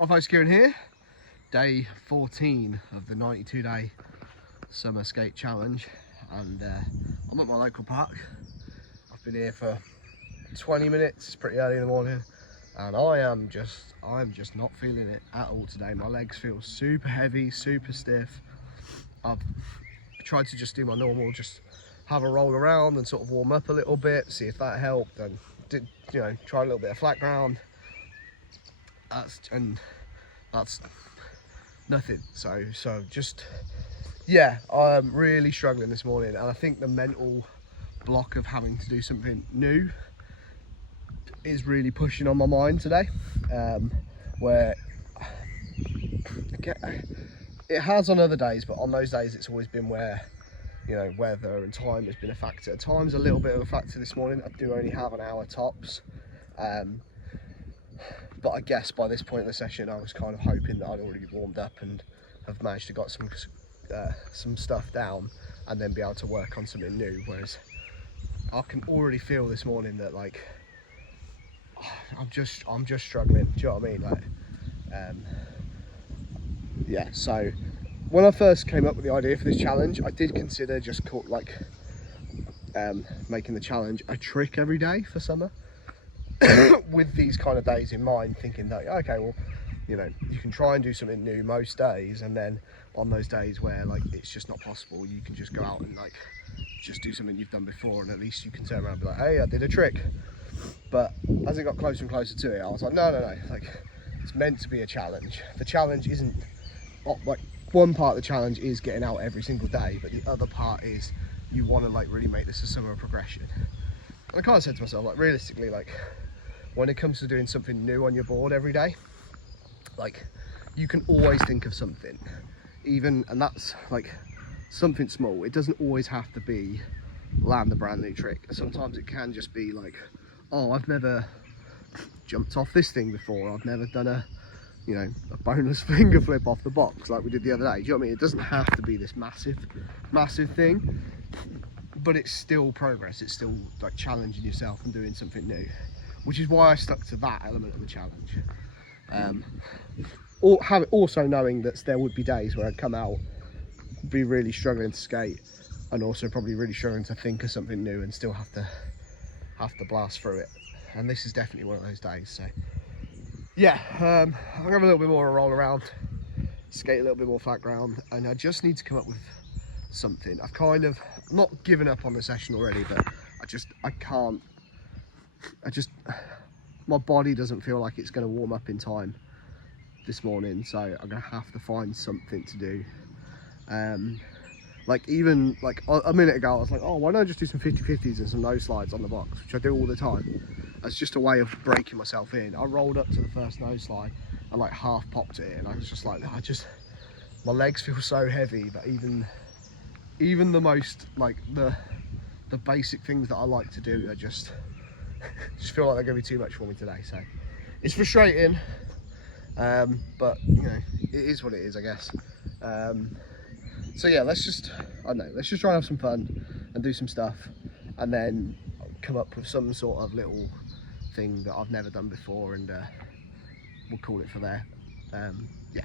Hi folks, Kieran here. Day 14 of the 92-day summer skate challenge, and I'm at my local park. I've been here for 20 minutes. It's pretty early in the morning, and I'm just not feeling it at all today. My legs feel super heavy, super stiff. I've tried to just do my normal, just have a roll around and sort of warm up a little bit, see if that helped, and try a little bit of flat ground. That's nothing. So just, yeah, I'm really struggling this morning, and I think the mental block of having to do something new is really pushing on my mind today. Where it has on other days, but on those days it's always been where, you know, weather and time has been a factor. Time's a little bit of a factor this morning. I do only have an hour tops. But I guess by this point in the session, I was kind of hoping that I'd already warmed up and have managed to got some stuff down, and then be able to work on something new. Whereas I can already feel this morning that, like, I'm just struggling. Do you know what I mean? Like, yeah. So when I first came up with the idea for this challenge, I did consider just making the challenge a trick every day for summer. With these kind of days in mind, thinking that, okay, well, you know, you can try and do something new most days, and then on those days where, like, it's just not possible, you can just go out and, like, just do something you've done before, and at least you can turn around and be like, hey, I did a trick. But as it got closer and closer to it, I was like, no, like, it's meant to be a challenge. The challenge isn't, like, one part of the challenge is getting out every single day, but the other part is you want to, like, really make this a summer progression. And I kind of said to myself, like, realistically, like, when it comes to doing something new on your board every day, like, you can always think of something, and that's like something small. It doesn't always have to be land a brand new trick. Sometimes it can just be like, oh, I've never jumped off this thing before. I've never done a boneless finger flip off the box like we did the other day. Do you know what I mean? It doesn't have to be this massive thing, but it's still progress. It's still, like, challenging yourself and doing something new, which is why I stuck to that element of the challenge. Also knowing that there would be days where I'd come out, be really struggling to skate, and also probably really struggling to think of something new, and still have to blast through it. And this is definitely one of those days. So yeah, I'm gonna have a little bit more of a roll around, skate a little bit more flat ground, and I just need to come up with something. I've kind of not given up on the session already, but my body doesn't feel like it's going to warm up in time this morning, so I'm going to have to find something to do. Like, even like a minute ago, I was like, oh, why don't I just do some 50-50s and some nose slides on the box, which I do all the time. As just a way of breaking myself in. I rolled up to the first nose slide and, like, half popped it, and I was just like, my legs feel so heavy. But even the most, like, the basic things that I like to do are just feel like they're gonna be too much for me today. So it's frustrating, but, you know, it is what it is, I guess. So yeah, let's just try and have some fun and do some stuff, and then come up with some sort of little thing that I've never done before, and we'll call it for there. Yeah.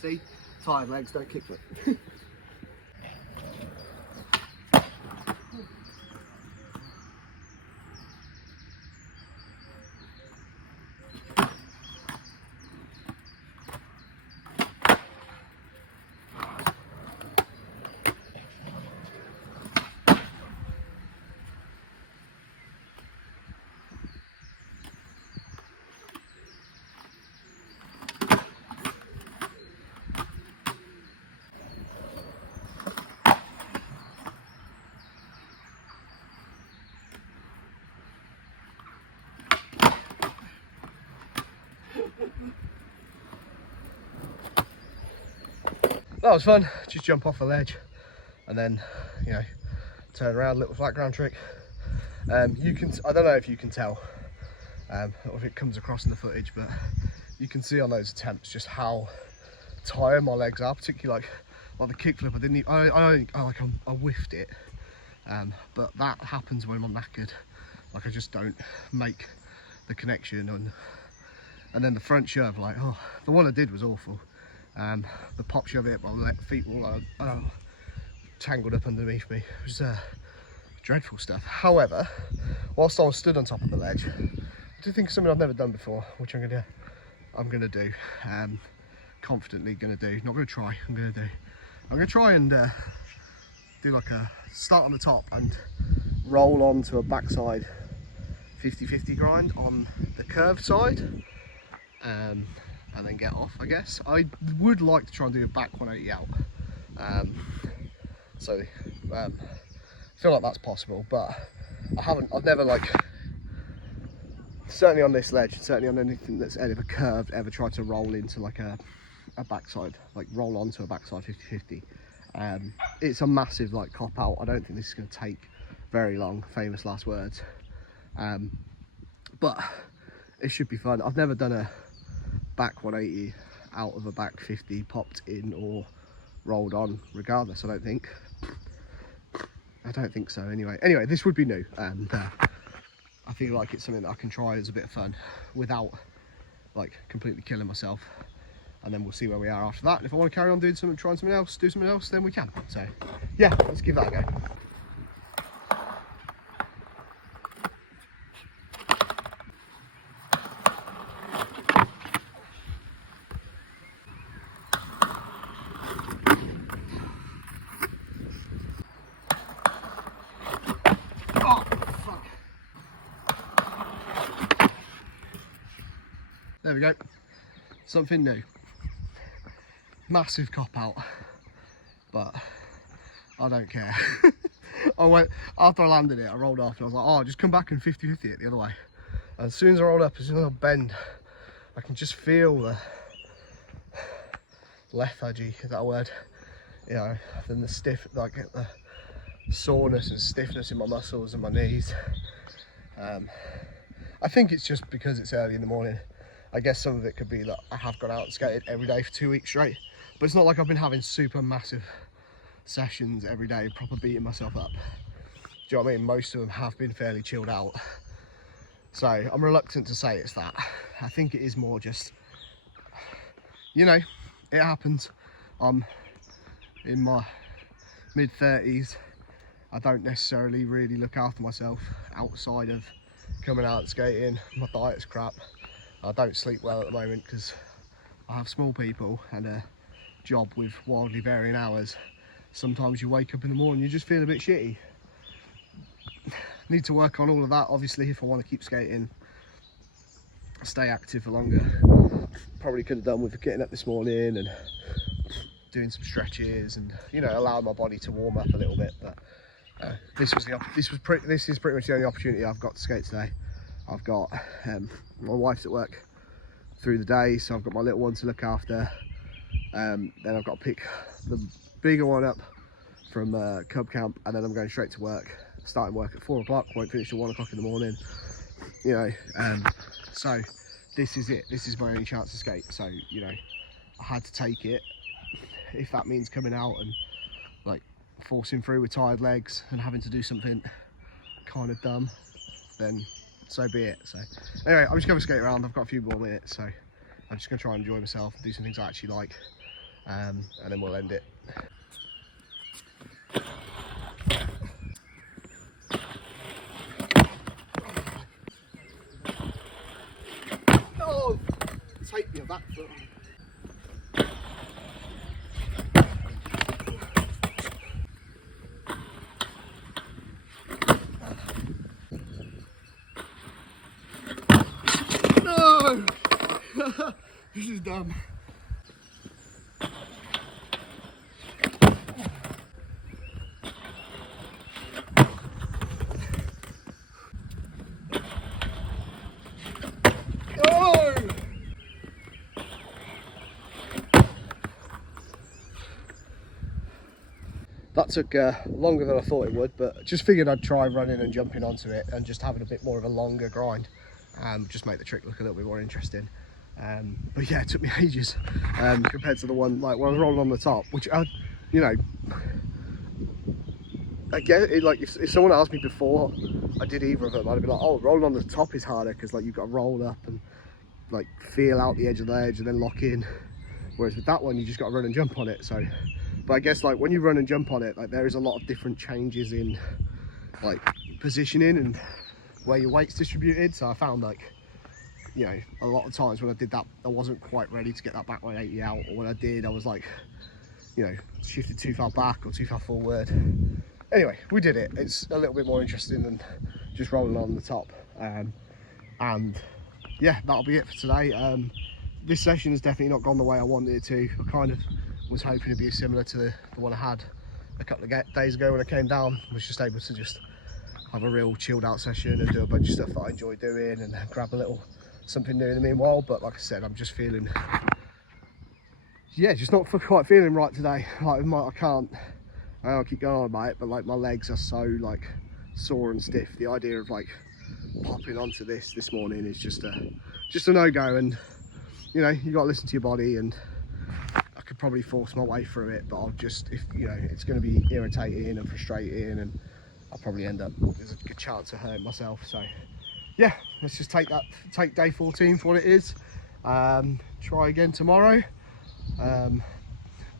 See, tired legs don't kick it. That was fun. Just jump off a ledge and then, you know, turn around, little flat ground trick. I don't know if you can tell, or if it comes across in the footage, but you can see on those attempts just how tired my legs are, particularly like the kickflip. I didn't even, I whiffed it, but that happens when I'm knackered. Like I just don't make the connection, and then the front shove, like, oh, the one I did was awful. The pop shove it, my feet were like, tangled up underneath me. It was dreadful stuff. However, whilst I was stood on top of the ledge, I do think of something I've never done before, which I'm gonna do. Confidently gonna do. Not gonna try. I'm gonna try and do like a start on the top and roll onto a backside 50-50 grind on the curved side, and then get off. I guess I would like to try and do a back 180 out. I feel like that's possible, but I've never, like, certainly on this ledge, certainly on anything that's ever curved, ever tried to roll into like a backside, like roll onto a backside 50-50. It's a massive like cop out. I don't think this is going to take very long, famous last words, but it should be fun. I've never done a back 180 out of a back 50 popped in or rolled on regardless. I don't think so anyway. This would be new, and I feel like it's something that I can try as a bit of fun without like completely killing myself, and then we'll see where we are after that. And if I want to carry on doing something, trying something else, do something else, then we can. So yeah, let's give that a go. There we go, something new. Massive cop out, but I don't care. I went, after I landed it, I rolled off and I was like, oh, just come back and 50-50 it the other way. And as soon as I rolled up, as soon as I bend, I can just feel the lethargy, is that a word? You know, then the stiff, like the soreness and stiffness in my muscles and my knees. I think it's just because it's early in the morning. I guess some of it could be that I have gone out and skated every day for 2 weeks straight, but it's not like I've been having super massive sessions every day, proper beating myself up. Do you know what I mean? Most of them have been fairly chilled out. So I'm reluctant to say it's that. I think it is more just, you know, it happens. I'm in my mid-30s. I don't necessarily really look after myself outside of coming out and skating. My diet's crap. I don't sleep well at the moment because I have small people and a job with wildly varying hours. Sometimes you wake up in the morning, you just feel a bit shitty. Need to work on all of that, obviously, if I want to keep skating, stay active for longer. Probably could have done with getting up this morning and doing some stretches and, you know, allowing my body to warm up a little bit. But this is pretty much the only opportunity I've got to skate today. I've got my wife's at work through the day, so I've got my little one to look after. Then I've got to pick the bigger one up from Cub Camp, and then I'm going straight to work. Starting work at 4 o'clock, won't finish till 1 o'clock in the morning. You know, so this is it. This is my only chance to skate. So, you know, I had to take it. If that means coming out and like forcing through with tired legs and having to do something kind of dumb, then so be it. So anyway, I'm just going to skate around. I've got a few more minutes, so I'm just going to try and enjoy myself and do some things I actually like, and then we'll end it. Oh, take me back foot. No! This is dumb. Oh! That took longer than I thought it would, but just figured I'd try running and jumping onto it and just having a bit more of a longer grind. Just make the trick look a little bit more interesting. But yeah, it took me ages compared to the one like when I was rolling on the top, which I, you know, I get it. Like if someone asked me before I did either of them, I'd be like, oh, rolling on the top is harder because like you've got to roll up and like feel out the edge of the edge and then lock in. Whereas with that one, you just got to run and jump on it. So, but I guess like when you run and jump on it, like there is a lot of different changes in like positioning and where your weight's distributed. So I found like, you know, a lot of times when I did that, I wasn't quite ready to get that back 180 out, or when I did, I was like, you know, shifted too far back or too far forward. Anyway, we did it. It's a little bit more interesting than just rolling on the top. And yeah, that'll be it for today. This session has definitely not gone the way I wanted it to. I kind of was hoping to be similar to the one I had a couple of days ago when I came down. I was just able to just have a real chilled out session and do a bunch of stuff that I enjoy doing and grab a little something new in the meanwhile. But like I said, I'm just feeling, yeah, just not quite feeling right today. Like I can't, I'll keep going on about it, but like my legs are so like sore and stiff. The idea of like popping onto this morning is just a no-go. And you know, you got to listen to your body, and I could probably force my way through it, but I'll just, if you know, it's going to be irritating and frustrating, and I'll probably end up, there's a good chance of hurting myself. So yeah, let's just take day 14 for what it is. Try again tomorrow.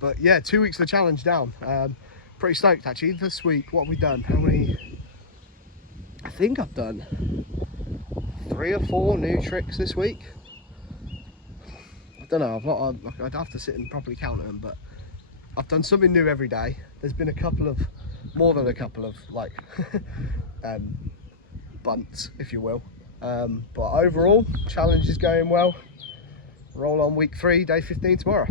But yeah, 2 weeks of the challenge down. Pretty stoked actually. This week, what have we done? How many? I think I've done 3 or 4 new tricks this week. I don't know, I'd have to sit and properly count them, but I've done something new every day. There's been more than a couple of like bunts, if you will. But overall, challenge is going well. Roll on week 3, day 15 tomorrow.